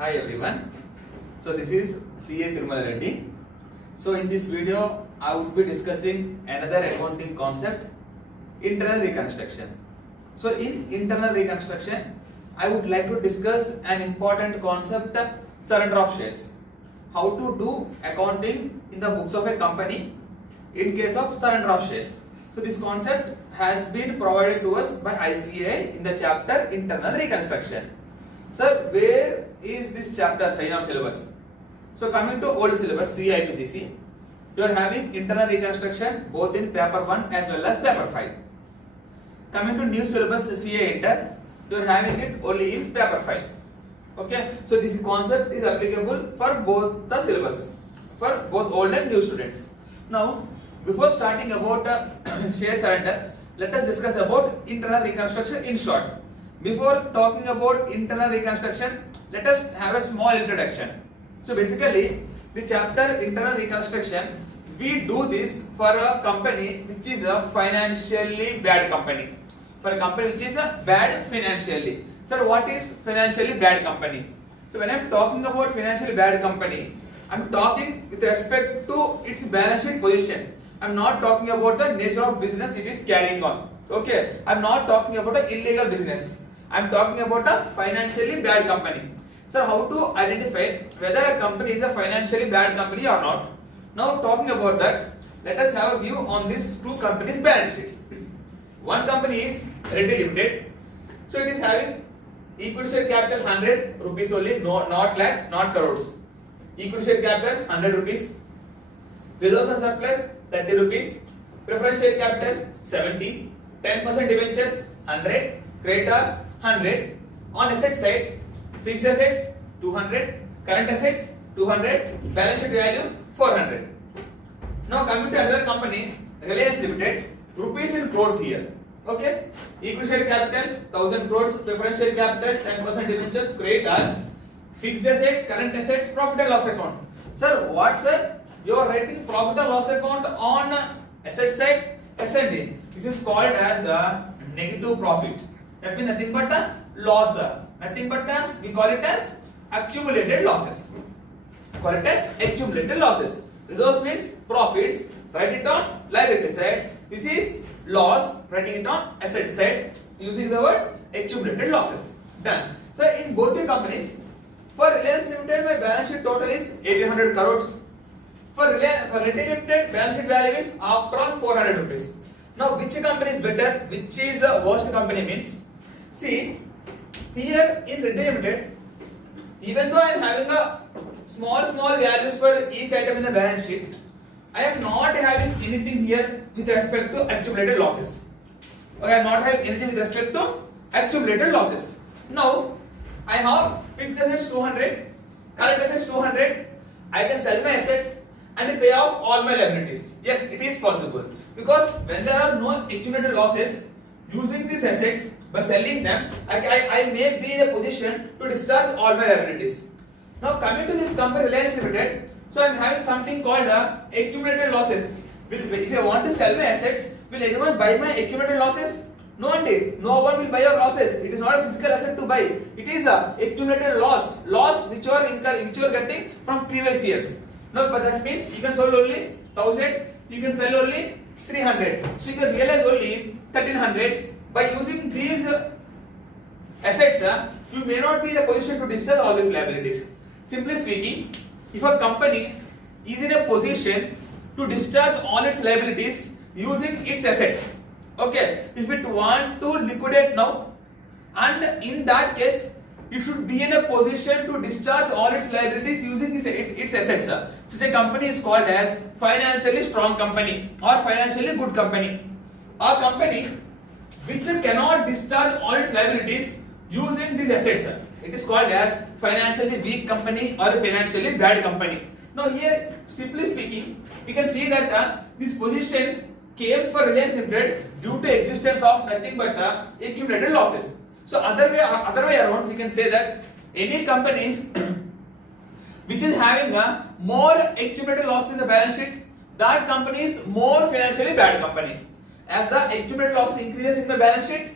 Hi everyone. So this is CA Tirumala Reddy. So in this video I would be discussing another accounting concept, internal reconstruction. So in internal reconstruction I would like to discuss an important concept, surrender of shares. How to do accounting in the books of a company in case of surrender of shares. So this concept has been provided to us by ICAI in the chapter internal reconstruction. Sir, where is this chapter in our syllabus? So coming to old syllabus CIPCC, you are having internal reconstruction both in paper 1 as well as paper 5. Coming to new syllabus CA Inter, you are having it only in paper 5. Okay, so this concept is applicable for both the syllabus, for both old and new students. Now, before starting about share surrender, let us discuss about internal reconstruction in short. Before talking about internal reconstruction, let us have a small introduction. So basically, the chapter internal reconstruction, we do this for a company which is a financially bad company. For a company which is a bad financially. Sir, what is financially bad company? So when I am talking about financially bad company, I am talking with respect to its balance sheet position. I am not talking about the nature of business it is carrying on. Okay, I am not talking about an illegal business. I am talking about a financially bad company. So how to identify whether a company is a financially bad company or not? Now talking about that, let us have a view on these two companies' balance sheets. One company is Reddy Limited. So it is having equity share capital 100 rupees only, not lakhs, not crores. Equity share capital 100 rupees. Reserves and surplus 30 rupees. Preference share capital 70. 10% debentures 100. Creditors 100. On asset side, fixed assets 200. Current assets 200. Balance sheet value 400. Now coming to another company, Reliance Limited, rupees in crores here. Okay, equity share capital 1000 crores, preference share capital 10% debentures, creditors, fixed assets, current assets, profit and loss account. Sir, what sir? You are writing profit and loss account on asset side S&D. This is called as a negative profit. That means nothing but a loss. Nothing but we call it as accumulated losses. Call it as accumulated losses. Reserves means profits. Write it on liability side. This is loss. Writing it on asset side using the word accumulated losses. Done. So in both the companies, for Reliance Limited, my balance sheet total is 1800 crores. For Reddy Limited, balance sheet value is after all 400 rupees. Now, which company is better? Which is the worst company means? See, here in Reddy Limited, even though I am having a small values for each item in the balance sheet, I am not having anything here with respect to accumulated losses. Okay, I am not having anything with respect to accumulated losses. Now, I have fixed assets 200, current assets 200. I can sell my assets and pay off all my liabilities. Yes, it is possible because when there are no accumulated losses, using these assets by selling them, I may be in a position to discharge all my liabilities. Now coming to this company Reliance Limited, so I am having something called accumulated losses. If I want to sell my assets, will anyone buy my accumulated losses? No, indeed. No one will buy your losses. It is not a physical asset to buy. It is a accumulated loss which you are getting from previous years. No, but that means you can sell only 1000, you can sell only 300. So you can realize only 1300. By using these assets, you may not be in a position to discharge all these liabilities. Simply speaking, if a company is in a position to discharge all its liabilities using its assets, okay, if it want to liquidate now, and in that case, it should be in a position to discharge all its liabilities using its assets. Such a company is called as financially strong company or financially good company. A company which cannot discharge all its liabilities using these assets, it is called as financially weak company or financially bad company. Now here, simply speaking, we can see that this position came for Reliance Limited due to existence of nothing but accumulated losses. So other way around, we can say that any company which is having a more accumulated loss in the balance sheet, that company is more financially bad company. As the accumulated loss increases in the balance sheet,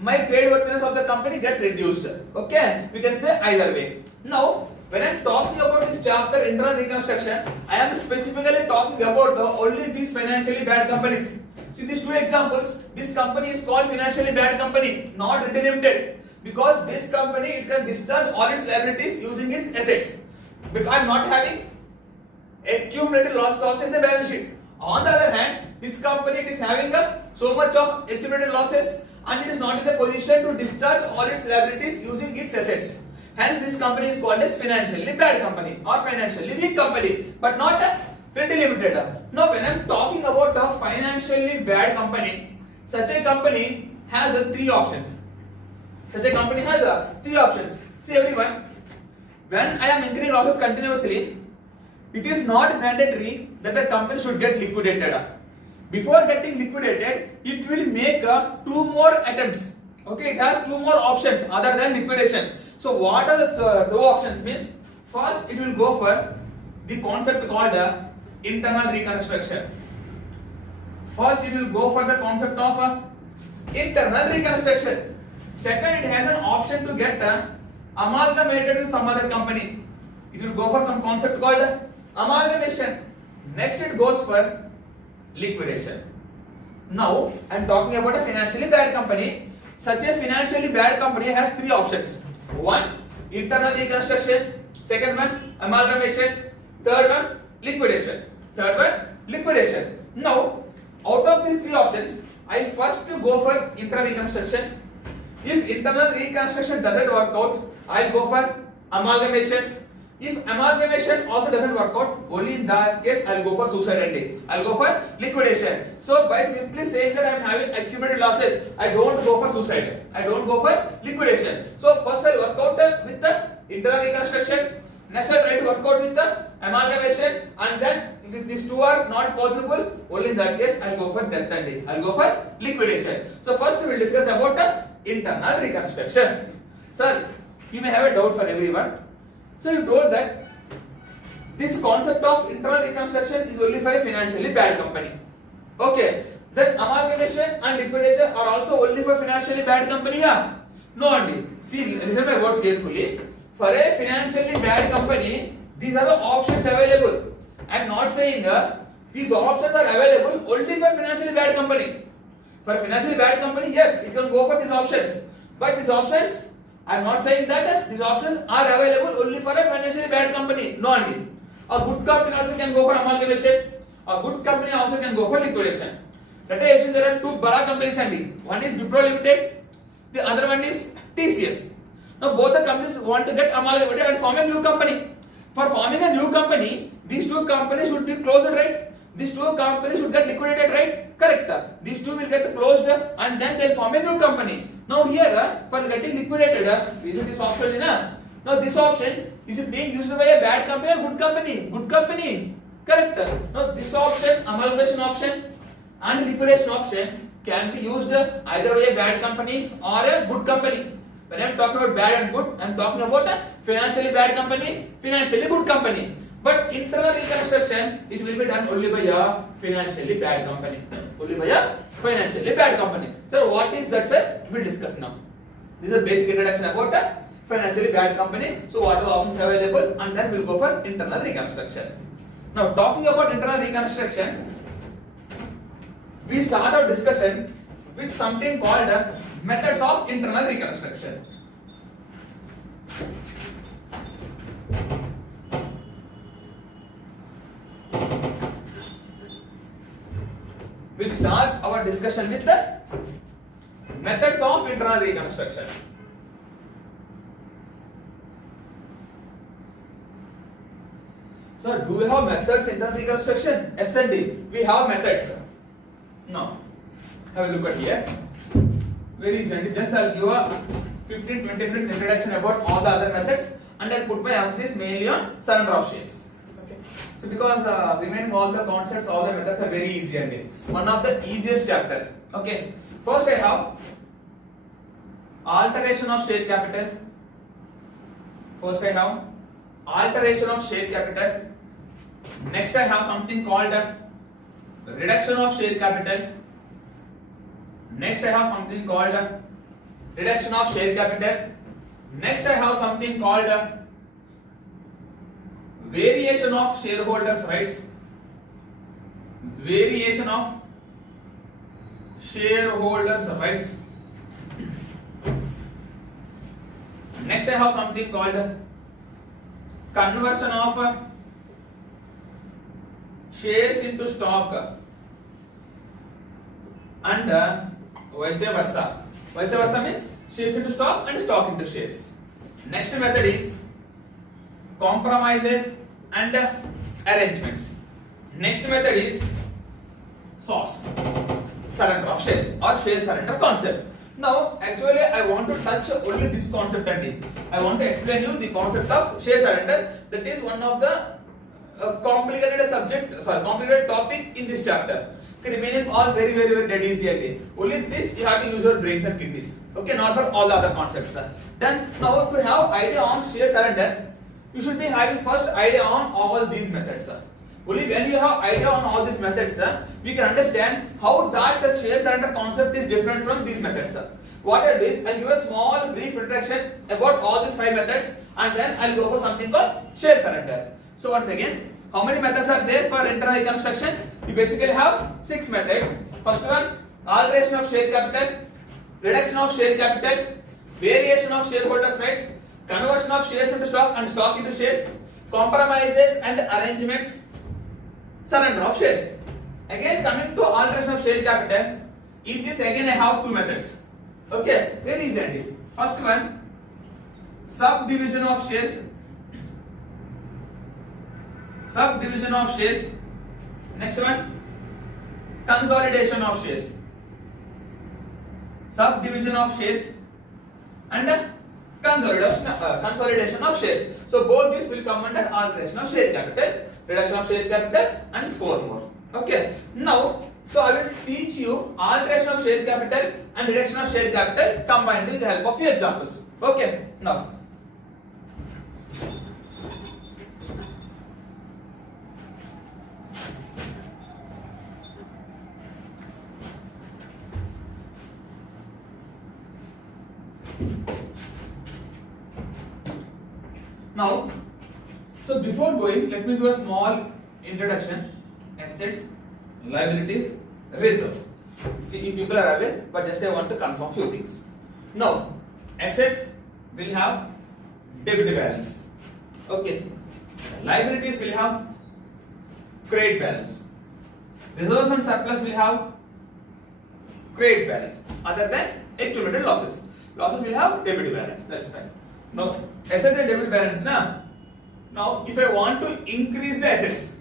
my creditworthiness of the company gets reduced. Okay, we can say either way. Now, when I am talking about this chapter internal reconstruction, I am specifically talking about only these financially bad companies. See these two examples. This company is called financially bad company, not written limited, because this company it can discharge all its liabilities using its assets. Because I am not having accumulated losses also in the balance sheet. On the other hand, this company it is having so much of accumulated losses and it is not in the position to discharge all its liabilities using its assets. Hence, this company is called as financially bad company or financially weak company, but not pretty limited. Now, when I am talking about a financially bad company, such a company has three options. Such a company has three options. See everyone, when I am incurring losses continuously, it is not mandatory that the company should get liquidated. Before getting liquidated, it will make two more attempts. Okay, it has two more options other than liquidation. So what are the two options? Means first it will go for the concept called internal reconstruction. First it will go for the concept of internal reconstruction. Second, it has an option to get amalgamated with some other company. It will go for some concept called amalgamation. Next it goes for liquidation. Now I am talking about a financially bad company. Such a financially bad company has three options. One, internal reconstruction. Second one, amalgamation. Third one, liquidation. Now, out of these three options, I first go for internal reconstruction. If internal reconstruction doesn't work out, I'll go for amalgamation. If amalgamation also doesn't work out, only in that case I'll go for suicide ending. I'll go for liquidation. So by simply saying that I'm having accumulated losses, I don't go for suicide. I don't go for liquidation. So first I'll work out with the internal reconstruction. Next I'll try to work out with the amalgamation, and then if these two are not possible, only in that case I'll go for death ending. I'll go for liquidation. So first we will discuss about the internal reconstruction. Sir, you may have a doubt for everyone. So you told that this concept of internal reconstruction is only for a financially bad company. Okay. Then amalgamation and liquidation are also only for financially bad company. Yeah? No, Andy. See, listen my words carefully. For a financially bad company, these are the options available. I am not saying these options are available only for financially bad company. For financially bad company, yes, it can go for these options. But these options, I am not saying that these options are available only for a financially bad company. No, Andy. A good company also can go for amalgamation. A good company also can go for liquidation. Let us assume there are two big companies, Andy. One is Wipro Limited, the other one is TCS. Now both the companies want to get amalgamated and form a new company. For forming a new company, these two companies should be closed, right? These two companies should get liquidated, right? Correct. These two will get closed and then they will form a new company. Now here, for getting liquidated, isn't this option? Now this option, is it being used by a bad company or good company? Good company. Correct. Now this option, amalgamation option and liquidation option can be used either by a bad company or a good company. When I am talking about bad and good, I am talking about a financially bad company, financially good company. But internal reconstruction, it will be done only by a financially bad company. Only by a financially bad company. So what is that, sir? We will discuss now. This is a basic introduction about a financially bad company. So what are the options available, and then we will go for internal reconstruction. Now talking about internal reconstruction, we start our discussion with something called methods of internal reconstruction. We'll start our discussion with the methods of internal reconstruction. So, do we have methods in internal reconstruction? Yes and D. We have methods. Now, have a look at here. Very easy. Just I'll give a 15-20 minutes introduction about all the other methods, and I'll put my emphasis mainly on surrender of shares. So because remaining all the concepts, all the methods are very easy and one of the easiest chapter. Okay. First I have alteration of share capital. First I have alteration of share capital. Next I have something called reduction of share capital. Next I have something called reduction of share capital. Next I have something called variation of shareholders rights. Variation of shareholders rights. Next I have something called conversion of shares into stock and vice versa. Vice versa means shares into stock and stock into shares. Next method is compromises and arrangements. Next method is SOS, surrender of shares or share surrender concept. Now actually I want to touch only this concept only. I want to explain you the concept of share surrender. That is one of the complicated complicated topic in this chapter. Okay, remaining all very dead easy only. Only this you have to use your brains and kidneys. Okay, not for all the other concepts. Then now to have idea on share surrender, you should be having first idea on all these methods. Only when you have idea on all these methods, we can understand how that the share surrender concept is different from these methods. What I'll do is I'll give a small brief introduction about all these 5 methods and then I'll go for something called share surrender. So once again, how many methods are there for internal reconstruction? We basically have 6 methods. First one, alteration of share capital, reduction of share capital, variation of shareholders' rights, conversion of shares into stock and stock into shares, compromises and arrangements, surrender of shares. Again coming to alteration of share capital, in this again I have 2 methods. Okay, very easy. First one, subdivision of shares. Subdivision of shares. Next one, consolidation of shares. Subdivision of shares and consolidation of shares. So both these will come under alteration of share capital, reduction of share capital, and 4 more. Okay. Now, so I will teach you alteration of share capital and reduction of share capital combined with the help of few examples. Okay. Now, so before going, let me give a small introduction. Assets, liabilities, reserves. See, you people are aware, but just I want to confirm few things. Now, assets will have debit balance. Okay. Liabilities will have credit balance. Reserves and surplus will have credit balance. Other than accumulated losses. Losses will have debit balance. That's fine. Now, asset and debit balance now if I want to increase the assets,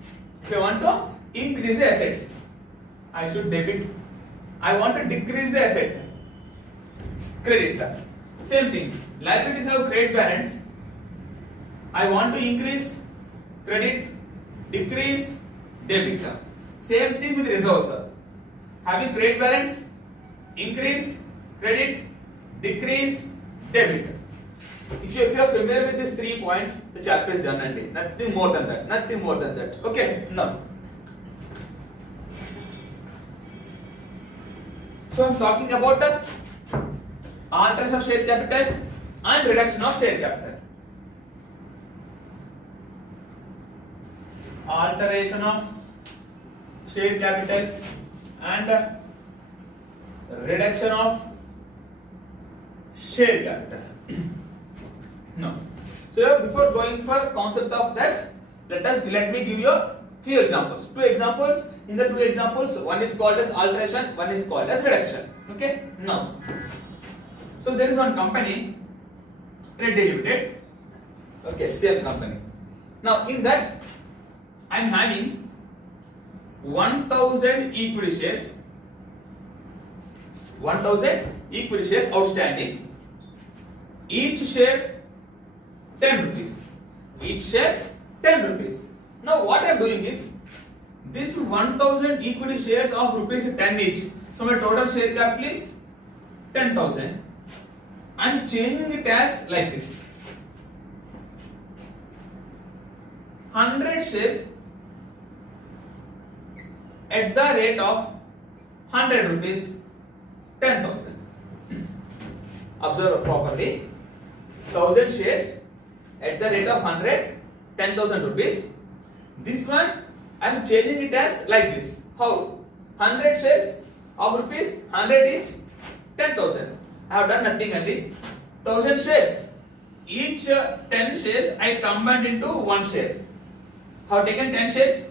I should debit. I want to decrease the asset, credit. Same thing. Liabilities have credit balance. I want to increase credit, decrease debit. Same thing with reserves. Having credit balance, increase credit, decrease debit. If you are familiar with these 3 points, the chapter is done and nothing more than that. Okay, now. So I am talking about the alteration of share capital and reduction of share capital. Alteration of share capital and reduction of share capital. No. So before going for concept of that, let me give you a few examples. 2 examples. In the 2 examples, one is called as alteration, one is called as reduction. Okay. Now, so there is one company, Reddy Limited. Okay, same company. Now in that, I am having 1000 equity shares. 1000 equity shares outstanding. Each share 10 rupees. Each share 10 rupees. Now what I am doing is, this 1000 equity shares of rupees 10 each. So my total share capital is 10,000. I am changing it as like this. 100 shares at the rate of 100 rupees, 10,000. Observe properly. 1000 shares at the rate of 100, 10,000 rupees. This one I am changing it as like this. How? 100 shares of rupees 100 each, 10,000. I have done nothing only. 1000 shares. Each 10 shares I combined into one share. I have taken 10 shares,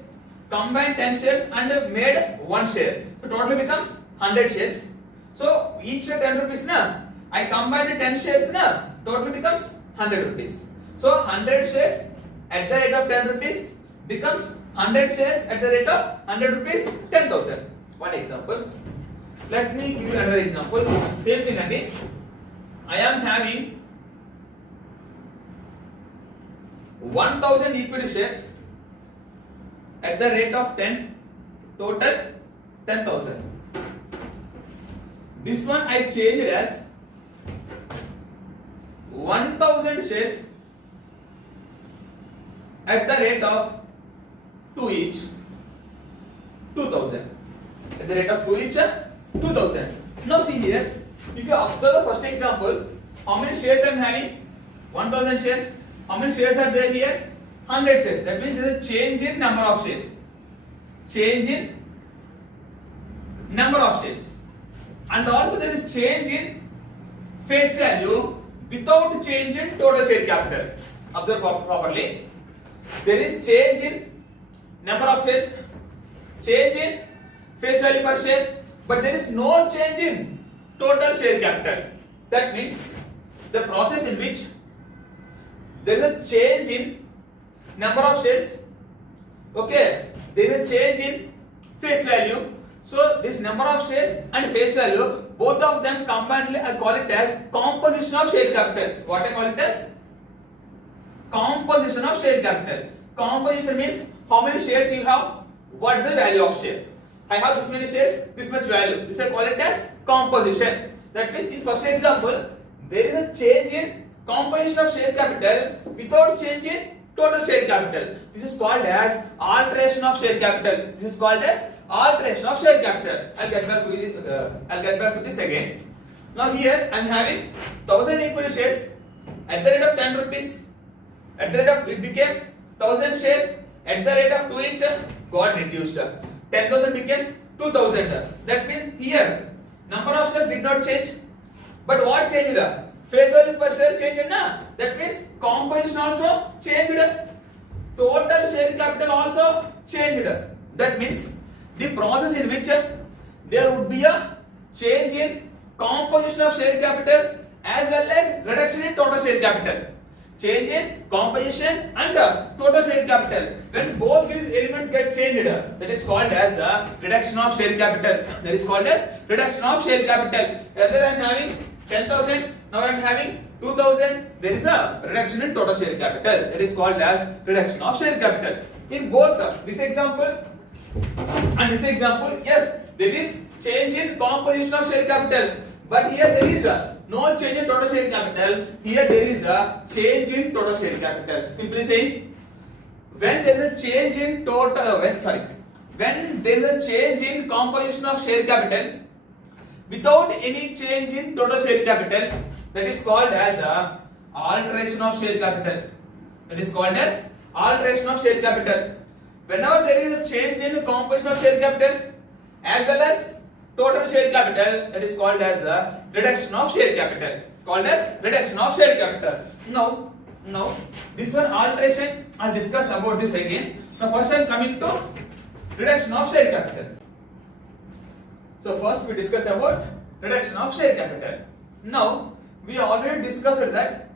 combined 10 shares and made one share. So total becomes 100 shares. So each 10 rupees na, I combined 10 shares na, total becomes 100 rupees. So 100 shares at the rate of 10 rupees becomes 100 shares at the rate of 100 rupees, 10,000. One example. Let me give you another example. Same thing again. I am having 1000 equity shares at the rate of 10, total 10,000. This one I changed as 1000 shares at the rate of 2 each, 2000. At the rate of 2 each, 2000. Now see here, if you observe the first example, how many shares I am having? 1000 shares. How many shares are there here? 100 shares. That means there is a change in number of shares. Change in number of shares. And also there is change in face value without change in total share capital. Observe properly. There is change in number of shares, change in face value per share, but there is no change in total share capital. That means the process in which there is a change in number of shares, okay, there is a change in face value. So this number of shares and face value, both of them combinedly I call it as composition of share capital. What I call it as? Composition of share capital. Composition means how many shares you have, what is the value of share. I have this many shares, this much value. This I call it as composition. That means in first example, there is a change in composition of share capital without change in total share capital. This is called as alteration of share capital. This is called as alteration of share capital. I'll get back to this again. Now here I am having 1000 equity shares at the rate of 10 rupees. At the rate of, it became 1000 share at the rate of 2 each, got reduced. 10,000 became 2,000. That means here number of shares did not change, but what changed? Face value per share changed na? That means composition also changed, total share capital also changed. That means the process in which there would be a change in composition of share capital as well as reduction in total share capital. Change in composition and total share capital. When both these elements get changed, that is called as reduction of share capital. That is called as reduction of share capital. Earlier I am having 10,000, now I am having 2,000. There is a reduction in total share capital. That is called as reduction of share capital. In both this example and this example, yes, there is change in composition of share capital, but here there is no change in total share capital. Here there is a change in total share capital. Simply saying, when there is a change in when there is a change in composition of share capital without any change in total share capital, that is called as alteration of share capital. That is called as alteration of share capital. Whenever there is a change in composition of share capital as well as total share capital, that is called as the reduction of share capital. Called as reduction of share capital. Now this one alteration, I'll discuss about this again. Now first I'm coming to reduction of share capital. So first we discuss about reduction of share capital. Now we already discussed that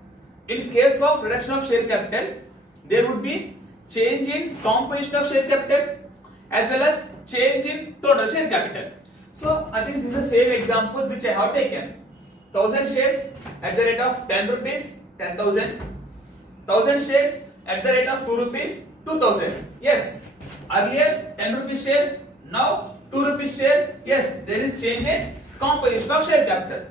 in case of reduction of share capital, there would be change in composition of share capital as well as change in total share capital. So I think this is the same example which I have taken. 1000 shares at the rate of 10 rupees, 10,000. 1000 shares at the rate of 2 rupees, 2,000. Yes, earlier 10 rupees share, now 2 rupees share. Yes, there is change in composition of share capital.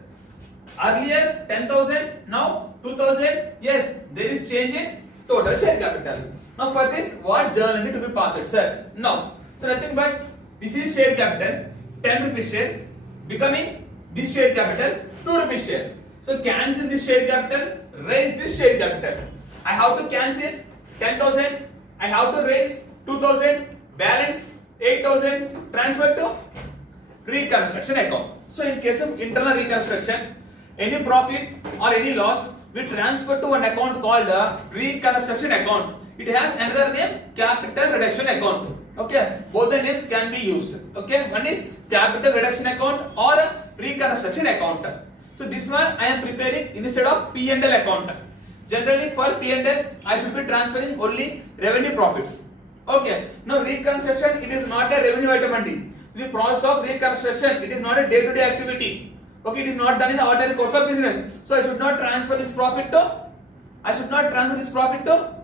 Earlier 10,000, now 2,000. Yes, there is change in total share capital. Now for this, what journal need to be passed, sir? Now, so nothing but this is share capital, 10 rupees share, becoming this share capital 2 rupees share. So cancel this share capital, raise this share capital. I have to cancel 10,000. I have to raise 2,000. Balance 8,000. Transfer to reconstruction account. So in case of internal reconstruction, any profit or any loss we transfer to an account called a reconstruction account. It has another name, capital reduction account. Okay, both the names can be used. Okay, one is capital reduction account or reconstruction account. So this one I am preparing instead of P&L account. Generally for P&L I should be transferring only revenue profits. Okay, now reconstruction, it is not a revenue item only. The process of reconstruction, it is not a day-to-day activity. Okay, it is not done in the ordinary course of business. So I should not transfer this profit to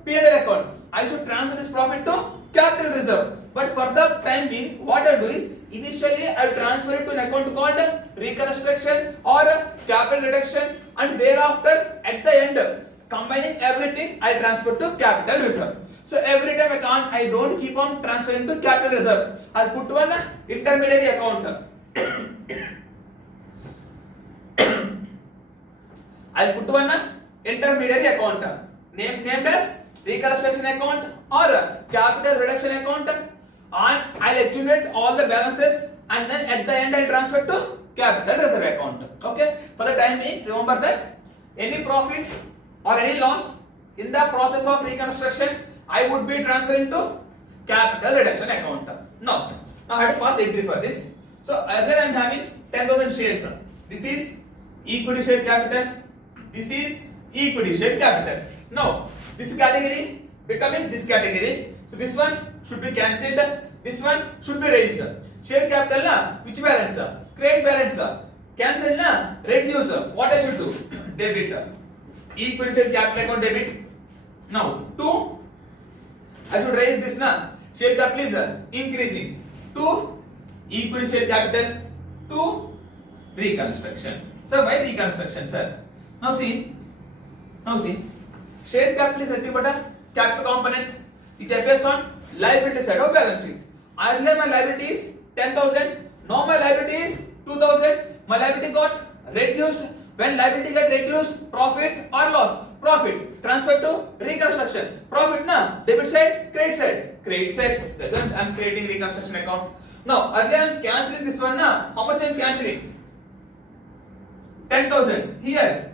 P&L account. I should transfer this profit to capital reserve. But for the time being, what I do is initially I will transfer it to an account called reconstruction or capital reduction, and thereafter at the end, combining everything, I transfer to capital reserve. So every time I don't keep on transferring to capital reserve. I'll put one intermediary account. I'll put one intermediary account named as reconstruction account or capital reduction account, and I'll accumulate all the balances, and then at the end I'll transfer to capital reserve account. Okay, for the time being, remember that any profit or any loss in the process of reconstruction, I would be transferring to capital reduction account. Now I have to pass entry for this. So either I am having 10,000 shares. This is equity share capital. This is equity share capital. Now this category becoming this category. So this one should be cancelled. This one should be raised. Share capital na which balance? Credit balance. Cancel na reduce. What I should do? Debit. Equity share capital account debit. Now 2. I should raise this na. Share capital is increasing. 2 equity share capital. 2 reconstruction. So why reconstruction, sir? Now see. Share capital is nothing but a capital component. It appears on liability side of balance sheet. Earlier my liability is 10,000. Now my liability is 2,000. My liability got reduced. When liability get reduced, profit or loss? Profit. Transfer to reconstruction. Profit na debit side, credit side. Credit side. That's why I am creating reconstruction account. Now earlier I am cancelling this one na. How much I am cancelling? 10,000 here.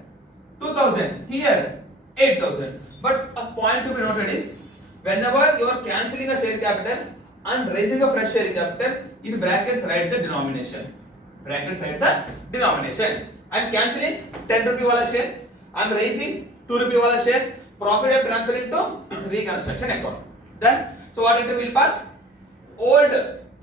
2,000 here. 8,000. But a point to be noted is, whenever you are cancelling a share capital and raising a fresh share capital, in brackets write the denomination. Brackets write the denomination. I am cancelling 10 rupee wala share. I am raising 2 rupee wala share. Profit I am transferring to reconstruction account. Done. So what entry will pass? Old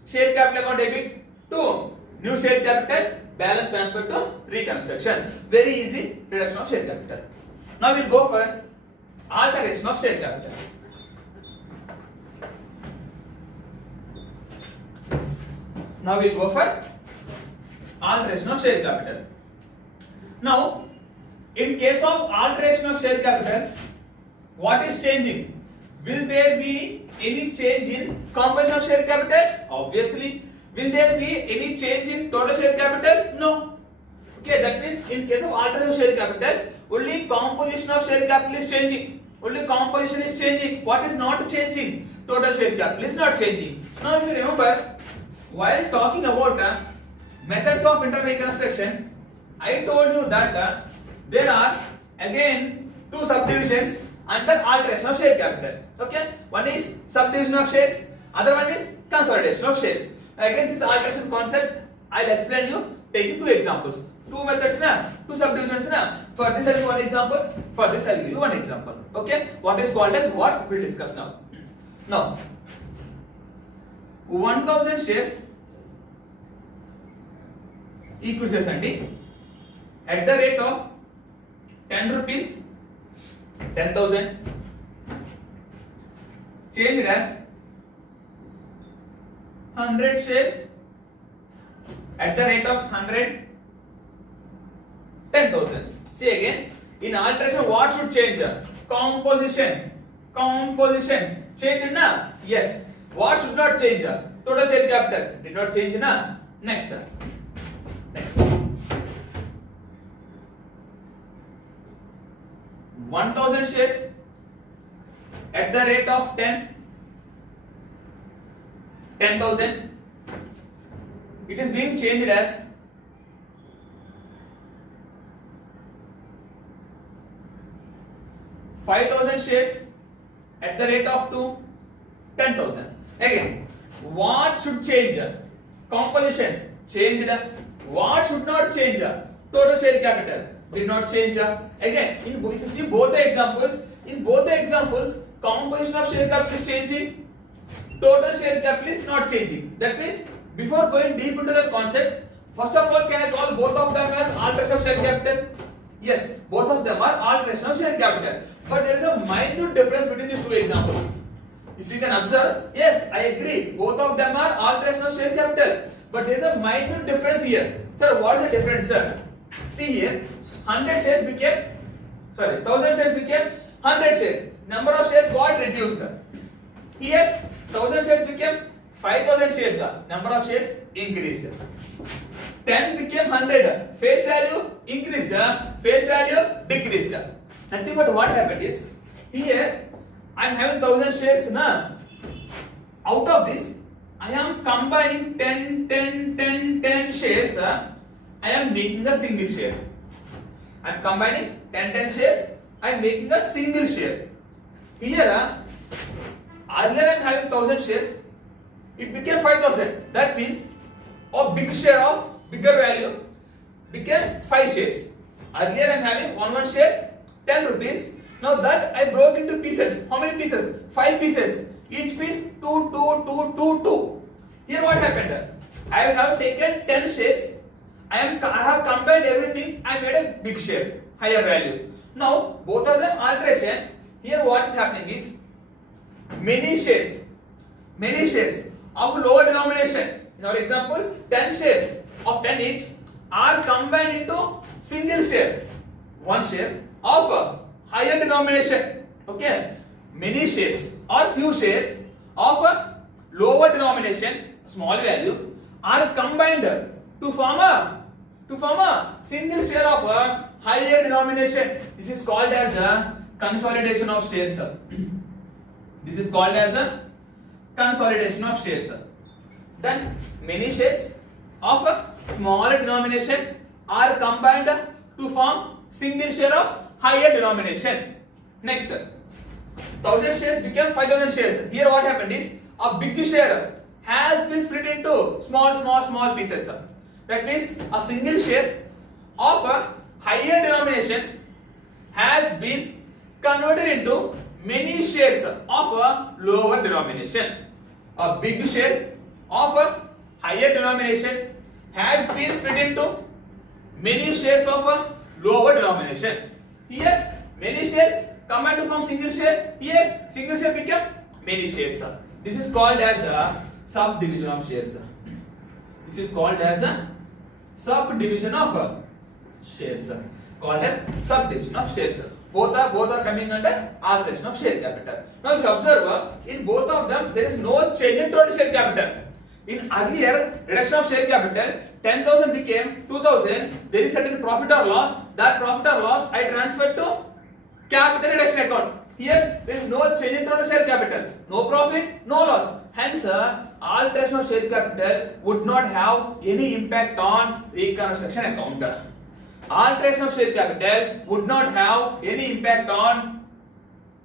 share capital account debit to new share capital. Balance transfer to reconstruction. Very easy reduction of share capital. Now we'll go for alteration of share capital. Now we'll go for alteration of share capital. Now, in case of alteration of share capital, what is changing? Will there be any change in composition of share capital? Obviously. Will there be any change in total share capital? No. Okay, that means in case of alteration of share capital, only composition of share capital is changing. Only composition is changing. What is not changing? Total share capital is not changing. Now, if you remember, while talking about methods of internal reconstruction, I told you that there are again two subdivisions under alteration of share capital. Okay, one is subdivision of shares, other one is consolidation of shares. Again, this alteration concept I'll explain you taking two examples. Two methods na, two subdivisions na. For this I'll give you one example, for this I'll give you one example. Okay, what is called as what we'll discuss now. Now 1000 shares equal shares andi at the rate of 10 rupees, 10,000 changed as 100 shares at the rate of 100, 10,000. See again, in alteration what should change? Composition. Composition. Change na? Yes. What should not change? Total share capital. Did not change na? Next. 1000 shares at the rate of 10,000, it is being changed as 5,000 shares at the rate of 10,000. Again, what should change? Composition changed. What should not change? Total share capital did not change. Again, if you see both the examples, in both the examples, composition of share capital is changing, total share capital is not changing. That means, before going deep into the concept, first of all, can I call both of them as alteration of share capital? Yes, both of them are alteration of share capital. But there is a minute difference between these two examples. If you can observe, yes, I agree, both of them are alteration of share capital. But there is a minute difference here. Sir, what is the difference, sir? See here, 100 shares became, 1000 shares became 100 shares. Number of shares got reduced. Here, 1000 shares became 5000 shares. Number of shares increased. 10 became 100. Face value increased. Face value decreased. Nothing but what happened is, here I am having 1000 shares now. Out of this, I am combining 10 shares. I am making a single share. I am combining 10 shares. I am making a single share. Here, earlier I am having 1000 shares. It became 5000. That means a big share of bigger value became 5 shares. Earlier I am having one share, 10 rupees. Now that I broke into pieces. How many pieces? 5 pieces. Each piece 2. Here what happened? I have taken 10 shares. I have combined everything. I made a big share, higher value. Now both of them alteration. Here what is happening is many shares of lower denomination. In our example, 10 shares of 10 each are combined into single share, one share of a higher denomination. Okay, many shares or few shares of a lower denomination, small value, are combined to form a single share of a higher denomination. This is called as a consolidation of shares. This is called as a consolidation of shares. Then many shares of a smaller denomination are combined to form single share of higher denomination. Next, 1000 shares became 5000 shares. Here what happened is a big share has been split into small pieces. That means a single share of a higher denomination has been converted into many shares of a lower denomination. A big share of a higher denomination has been split into many shares of a lower denomination. Here many shares combined to form single share. Here single share become many shares. This is called as a subdivision of shares. This is called as a subdivision of shares. Called as subdivision of shares. Both are coming under alteration of share capital. Now if you observe, in both of them there is no change in total share capital. In earlier reduction of share capital, 10,000 became 2,000. There is certain profit or loss. That profit or loss I transferred to capital reduction account. Here there is no change in total share capital. No profit, no loss. Hence, alteration of share capital would not have any impact on reconstruction account. Alteration of share capital would not have any impact on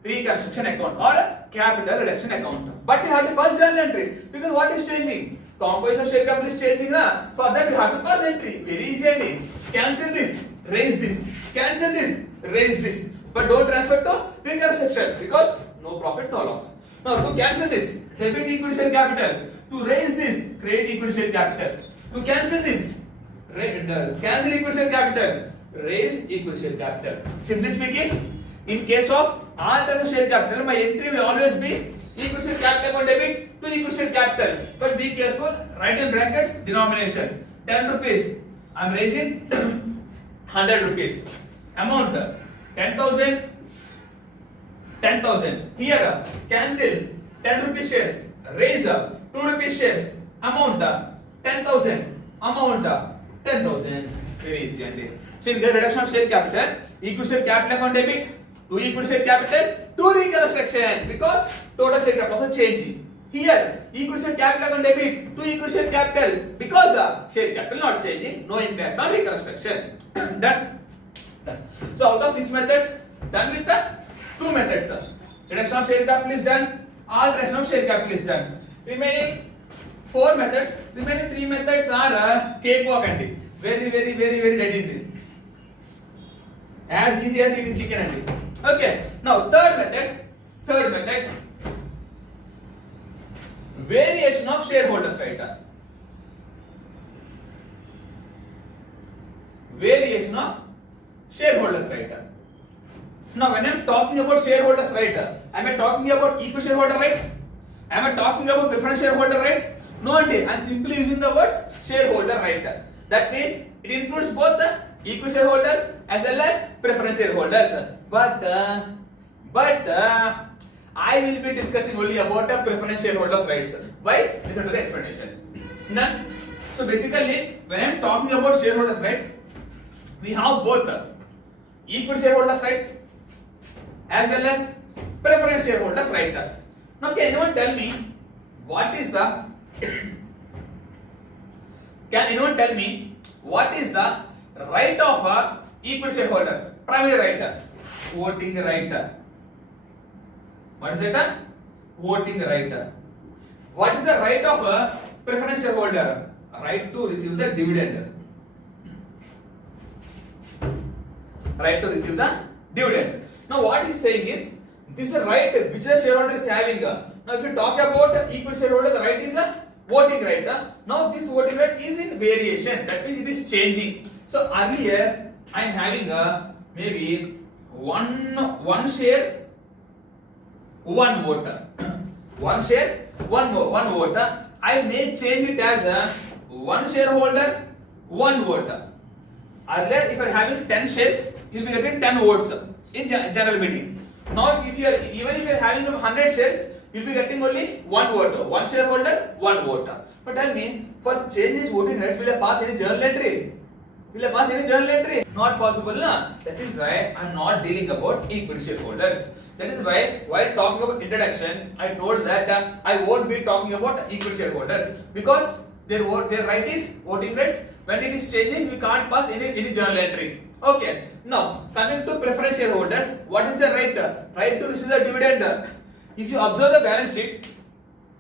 reconstruction account or capital reduction account. But we have to pass journal entry because what is changing? Composition of share capital is changing. For that we have to pass entry. Very easy entry. Cancel this, raise this. Cancel this, raise this. But don't transfer to reconstruction because no profit, no loss. Now to cancel this, debit equity share capital. To raise this, credit equity share capital. To cancel this, cancel equity share capital, raise equity share capital. Simply speaking, in case of alteration share capital, my entry will always be equity share capital or debit to equity share capital. But be careful, write in brackets denomination. 10 rupees. I am raising 100 rupees. Amount 10,000. 10,000. Here cancel 10 rupees shares. Raise 2 rupees shares. Amount 10,000. Amount 10,000. Very easy. So in the reduction of share capital, equity share capital account debit to equity share capital to reconstruction because total share capital also changing. Here equity share capital account debit to equity share capital because the share capital not changing, no impact on reconstruction. Done. So out of 6 methods, done with the 2 methods. Reduction of share capital is done, alteration of share capital is done. Remaining 4 methods, remaining 3 methods are cakewalk and very dead easy. As easy as eating chicken and okay. Now third method, variation of shareholders right. Variation of shareholders right. Now when I am talking about shareholders right, am I talking about equal shareholder right? Am I talking about preference shareholder right? No, I am simply using the words shareholder right. That means it includes both the equal shareholders as well as preference shareholders. But I will be discussing only about the preference shareholders rights. Why? Listen to the explanation. None. So basically, when I am talking about shareholders right, we have both equal shareholders rights as well as preference shareholders right. Now, can anyone tell me what is the right of a equal shareholder? Primary right, voting right. What is it? Voting right. What is the right of a preference shareholder? Right to receive the dividend. Right to receive the dividend. Now what he is saying is, this is a right which the shareholder is having. Now if you talk about equal shareholder, the right is a voting right. Now this voting right is in variation. That means it is changing. So earlier I am having maybe one share, one vote. One share, one vote. I may change it as one shareholder, one vote. Earlier, if you are having 10 shares, you will be getting 10 votes in general meeting. Now, if you are even if you are having 100 shares, you will be getting only one vote. One shareholder, one vote. But tell me, for change this voting rights, will I pass any journal entry? Will I pass any journal entry? Not possible, na? That is why I am not dealing about equity shareholders. That is why, while talking about introduction, I told that I won't be talking about equity shareholders because their right is voting rights. When it is changing, we can't pass any journal entry. Okay. Now coming to preference shareholders, what is the right? Right to receive the dividend. If you observe the balance sheet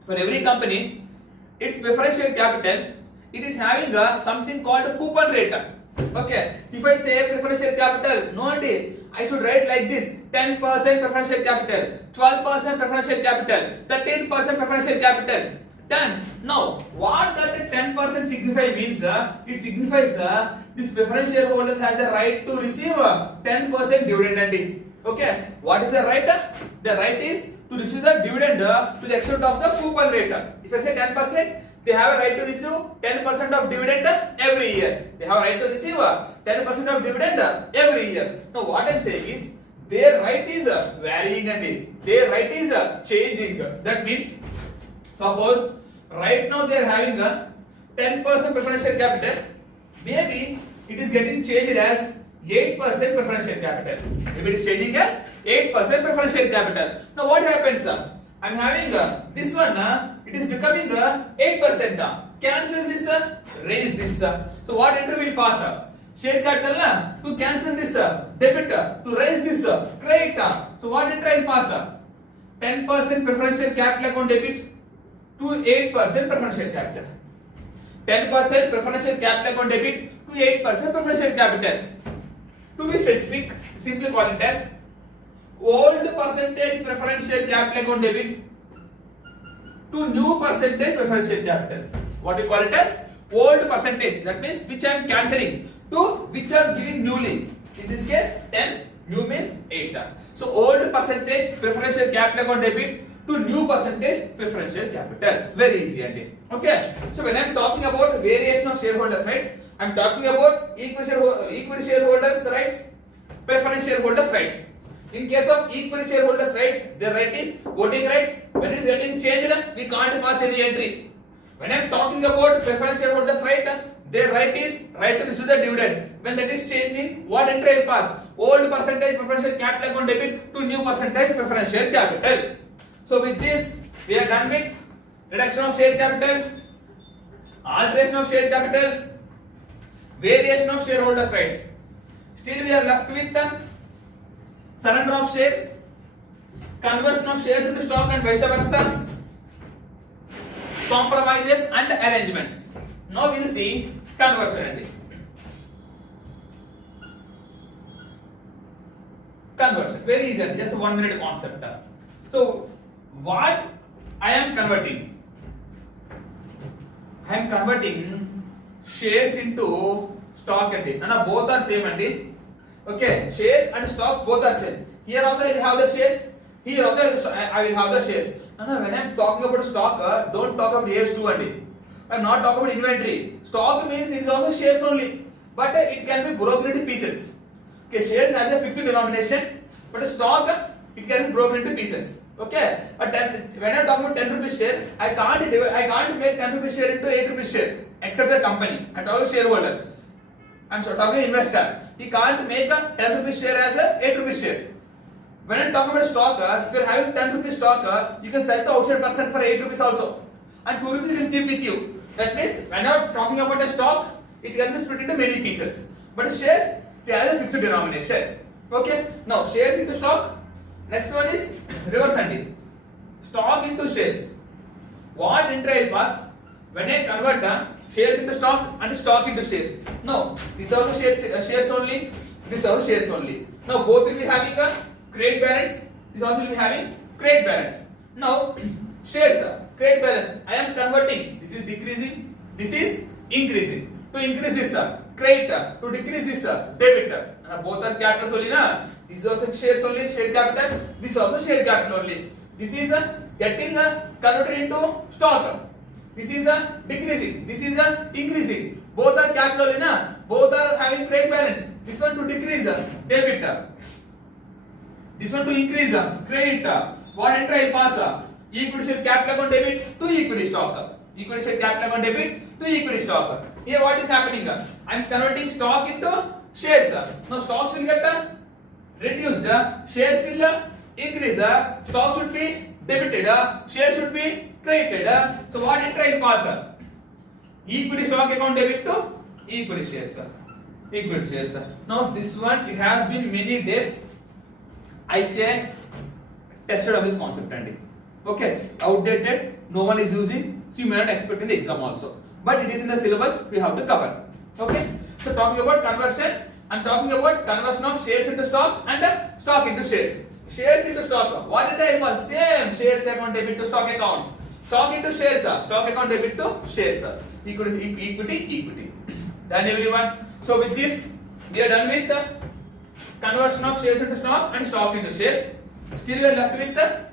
for every company, its preference share capital, it is having something called a coupon rate. Okay. If I say preference share capital, no idea. I should write like this: 10% preference share capital, 12% preference share capital, 13% preference share capital. Done. Now, what does the 10% signify means? It signifies this preference shareholders has a right to receive 10% dividend. Okay. What is the right? The right is to receive the dividend to the extent of the coupon rate. If I say 10%, they have a right to receive 10% of dividend every year. They have a right to receive 10% of dividend every year. Now, what I am saying is their right is varying and their right is changing. That means, suppose right now they are having a 10% preference share capital. Maybe it is getting changed as 8% preference share capital. Maybe it is changing as 8% preference share capital. Now what happens? I am having this one. It is becoming 8%. Cancel this. Raise this. So what entry will pass? Share capital to cancel this. Debit to raise this. Credit. So what entry will pass? 10% preference share capital account debit to 8% preference share capital. 10% preference share capital account debit to 8% preference share capital. To be specific, simply call it as old percentage preference share capital account debit to new percentage preference share capital. What we call it as old percentage. That means which I am cancelling to which I am giving newly. In this case, 10, new means 8. So old percentage preference share capital account debit to new percentage preferential capital. Very easy and okay. So when I am talking about variation of shareholders rights, I am talking about equity shareholders rights, preference shareholders rights. In case of equity shareholders rights, their right is voting rights. When it is getting changed, we can't pass any entry. When I am talking about preference shareholders right, their right to receive the dividend when that is changing, what entry will pass? Old percentage preferential capital account debit to new percentage preferential capital. So with this we are done with reduction of share capital, alteration of share capital, variation of shareholders' rights. Still we are left with the surrender of shares, conversion of shares into stock and vice versa, compromises and arrangements. Now we will see conversion. Conversion, very easy, just 1 minute concept. So what I am converting? I am converting shares into stock and no, both are same and okay, shares and stock both are same. Here also I will have the shares, here also I will have the shares. No, when I am talking about stock, don't talk about AS2 and I am not talking about inventory. Stock means it is also shares only, but it can be broken into pieces. Okay, shares has a fixed denomination, but stock it can be broken into pieces. Okay, but when I am talking about 10 rupees share, I can't make 10 rupees share into 8 rupees share, except the company. I talk about shareholder. I am talking investor. He can't make a 10 rupees share as a 8 rupees share. When I am talking about stock, if you are having 10 rupees stock, you can sell the outside person for 8 rupees also, and 2 rupees you can keep with you. That means when I am talking about a stock, it can be split into many pieces. But shares, they have a fixed denomination. Okay. Now shares into stock. Next one is reverse handing. Stock into shares. What entry will pass when I convert shares into stock and stock into shares? No, these are shares only. These are shares only. Now both will be having a credit balance. This also will be having credit balance. Now shares, credit balance. I am converting. This is decreasing. This is increasing. To increase this credit, to decrease this debit. Both are capitals only na. This is also shares only, share capital. This is also share capital only. This is getting converted into stock. This is decreasing. This is increasing. Both are capital only na. Both are having credit balance. This one to decrease debit. This one to increase credit. What entry will pass? Equity share capital account debit to equity stock. Equity share capital account debit to equity stock. Here what is happening? I am converting stock into shares. Now stocks will get reduced, shares will increase, stock should be debited, shares should be credited. So what entry will pass? Equity stock account debit to equity shares. Equity shares. Now this one, it has been many days I say tested on this concept and okay, outdated, no one is using, so you may not expect in the exam also, but it is in the syllabus, we have to cover. Okay, so talking about conversion, I am talking about conversion of shares into stock and stock into shares. Shares into stock, what did I was same, shares account debit to stock account, stock into shares, stock account debit to shares, equity. Done everyone. So with this we are done with the conversion of shares into stock and stock into shares. Still we are left with the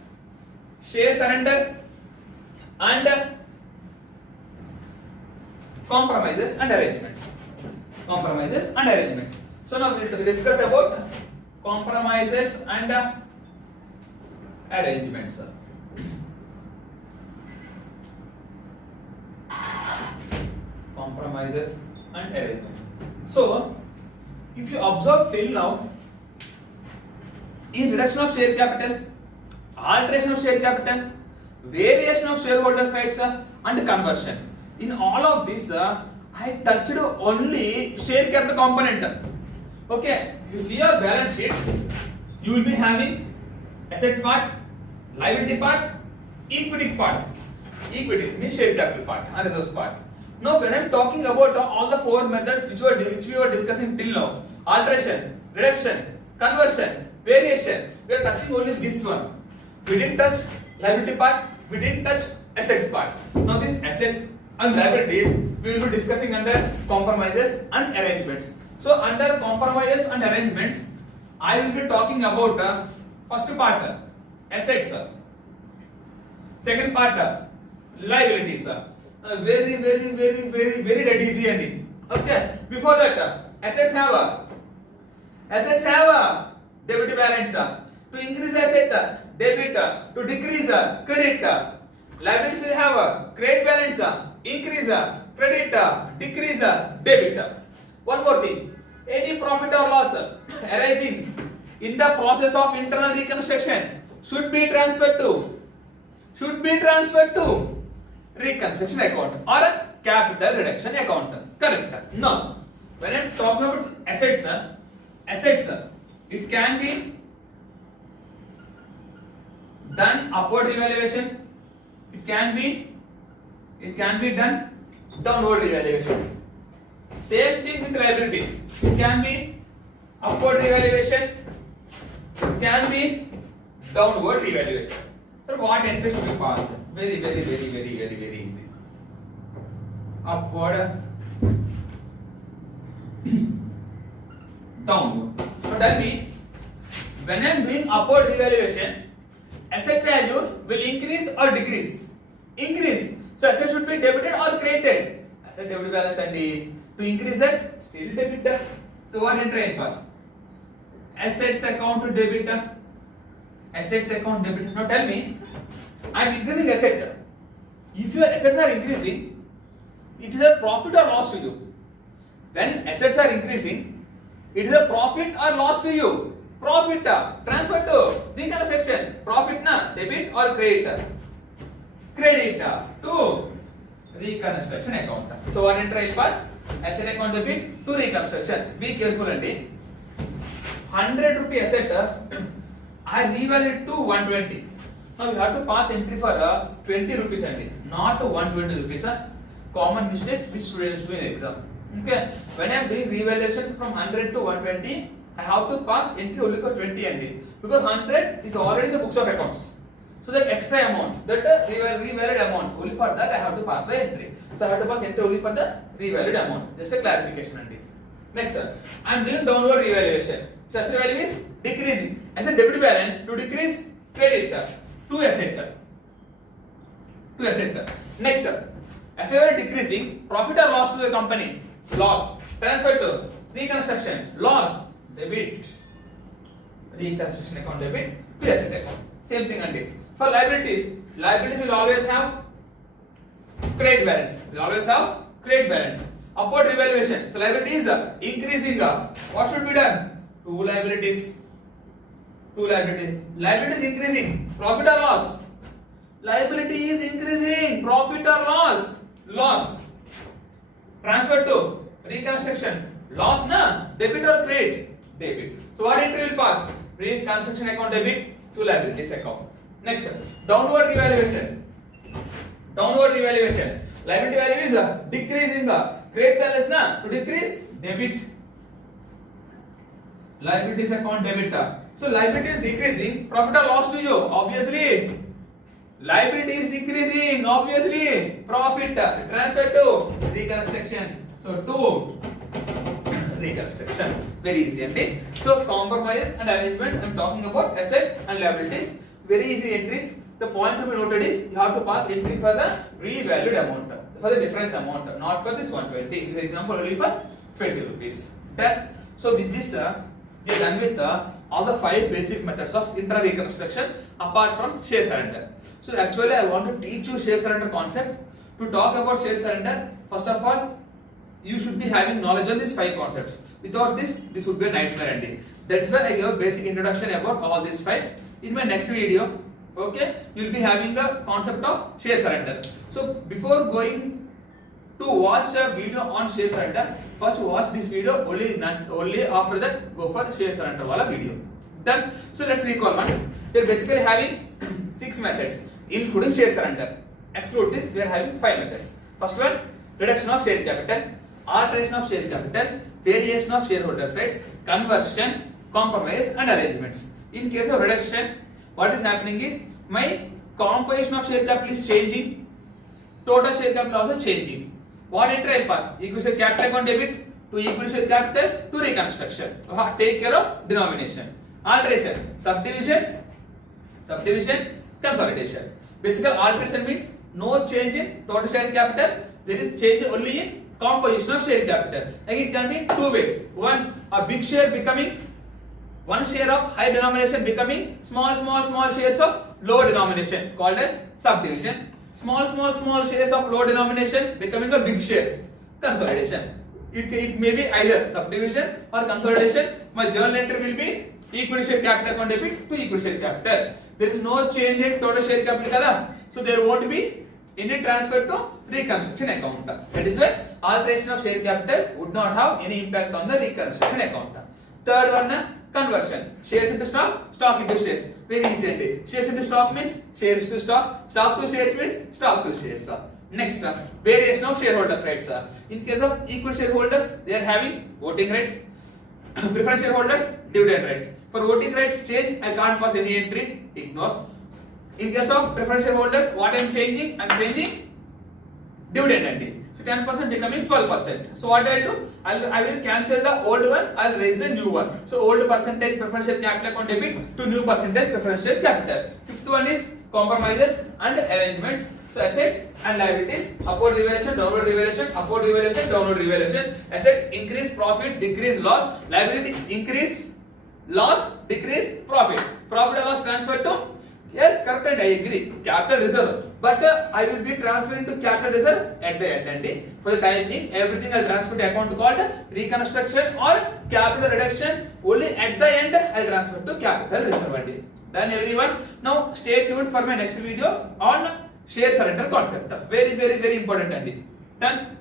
share surrender and compromises and arrangements. Compromises and arrangements. So now we will discuss about compromises and arrangements. Compromises and arrangements. So if you observe till now, in reduction of share capital, alteration of share capital, variation of shareholders' rights and conversion, in all of this I touched only share capital component. Okay, you see your balance sheet, you will be having assets part, liability part, equity part. Equity means share capital part and reserves part. Now when I am talking about all the four methods which we were discussing till now, alteration, reduction, conversion, variation, we are touching only this one. We didn't touch liability part, we didn't touch assets part. Now these assets and liabilities we will be discussing under compromises and arrangements. So under compromises and arrangements, I will be talking about first part assets, second part liabilities. Very dead easy and okay. Before that, assets have a debit balance. To increase asset, debit. To decrease credit. Liabilities will have a credit balance, increase creditor, decreaser, debitor. One more thing, any profit or loss arising in the process of internal reconstruction should be transferred to reconstruction account or a capital reduction account. Correct. Now, when I'm talking about assets, it can be done upward revaluation. It can be done downward revaluation. Same thing with liabilities. It can be upward revaluation. It can be downward revaluation. So what entry should be passed? Very easy. Upward, downward. So tell me, when I am doing upward revaluation, asset value will increase or decrease? Increase. So asset should be debited or credited? Asset debit balance and to increase that, still debit. So what entry I pass? Assets account to debit. Assets account debit. Now tell me, I am increasing asset. If your assets are increasing, it is a profit or loss to you? When assets are increasing, it is a profit or loss to you? Profit. Transfer to reconstruction. Profit na debit or credit? Credit to reconstruction account. So what entry I pass? Asset account debit to reconstruction. Be careful, Andy. 100 rupee asset I revalued to 120. Now you have to pass entry for 20 rupees only, not to 120 rupees. Common mistake which students do in exam. Okay, when I am doing revaluation from 100 to 120, I have to pass entry only for 20 only, because 100 is already in the books of accounts. So that extra amount, that revalued amount, only for that I have to pass the entry. So I have to pass entry only for the revalued amount. Just a clarification only. Next, I am doing downward revaluation. So asset value is decreasing. Asset debit balance to decrease credit to asset. Next, asset value decreasing, profit or loss to the company? Loss. Transfer to reconstruction. Loss. Debit. Reconstruction account debit to asset account. Same thing only. For liabilities will always have credit balance. Upward revaluation. So liability is increasing. What should be done? Two liabilities. Liability is increasing. Profit or loss? Liability is increasing. Profit or loss? Loss. Transfer to reconstruction. Loss na? Debit or credit? Debit. So what entry will pass? Reconstruction account debit to liabilities account. Next, downward revaluation. Liability value is decreasing. Credit balance na? To decrease? Debit. Liabilities account debit. So liability is decreasing. Profit or loss to you? Obviously. Liability is decreasing. Obviously. Profit. Transfer to reconstruction. So to reconstruction. Very easy, and so compromise and arrangements. I am talking about assets and liabilities. Very easy entries. The point to be noted is you have to pass entry for the revalued amount, for the difference amount, not for this 120. This example only for 20 rupees. Done. So with this, we are done with all the 5 basic methods of internal reconstruction apart from share surrender. So actually, I want to teach you share surrender concept. To talk about share surrender, first of all, you should be having knowledge on these 5 concepts. Without this would be a nightmare ending. That's why I gave a basic introduction about all these 5. In my next video, okay, you will be having the concept of share surrender. So before going to watch a video on share surrender, first watch this video, only after that go for share surrender wala video. Done. So let's recall once. We are basically having 6 methods including share surrender. Exclude this, we are having 5 methods. First one, reduction of share capital, alteration of share capital, variation of shareholders' rights, conversion, compromise and arrangements. In case of reduction, what is happening is my composition of share capital is changing, total share capital also changing. What entry I pass? Equity share capital account debit to equity share capital to reconstruction. Take care of denomination. Alteration, subdivision, consolidation. Basically, alteration means no change in total share capital. There is change only in composition of share capital. Like it can be 2 ways. One, a big share becoming one share of high denomination becoming small shares of lower denomination called as subdivision. small shares of low denomination becoming a big share. Consolidation. It may be either subdivision or consolidation. My journal entry will be equity share capital account debit to equity share capital. There is no change in total share capital kada, so there won't be any transfer to reconstruction account. That is why alteration of share capital would not have any impact on the reconstruction account. Third one, conversion. Shares into stock, stock into shares. Very easy. Shares into stock means shares to stock, stock to shares means stock to shares. Next, variation of shareholders' rights. In case of equal shareholders, they are having voting rights. Preference shareholders, dividend rights. For voting rights change, I can't pass any entry. Ignore. In case of preference shareholders, what I am changing? I am changing dividend entry. So 10% becoming 12%. So what I will do? I will cancel the old one. I will raise the new one. So old percentage preferential capital account debit to new percentage preferential capital. Fifth one is compromises and arrangements. So assets and liabilities, upward revaluation, downward revaluation, upward revaluation, downward revaluation. Asset increase profit, decrease loss. Liabilities increase loss, decrease profit. Profit or loss transferred to, yes, correct, and I agree, capital reserve. But I will be transferring to capital reserve at the end. For the time being, everything I will transfer to account called reconstruction or capital reduction. Only at the end I will transfer to capital reserve. Done everyone. Now stay tuned for my next video on share surrender concept. Very important. Done.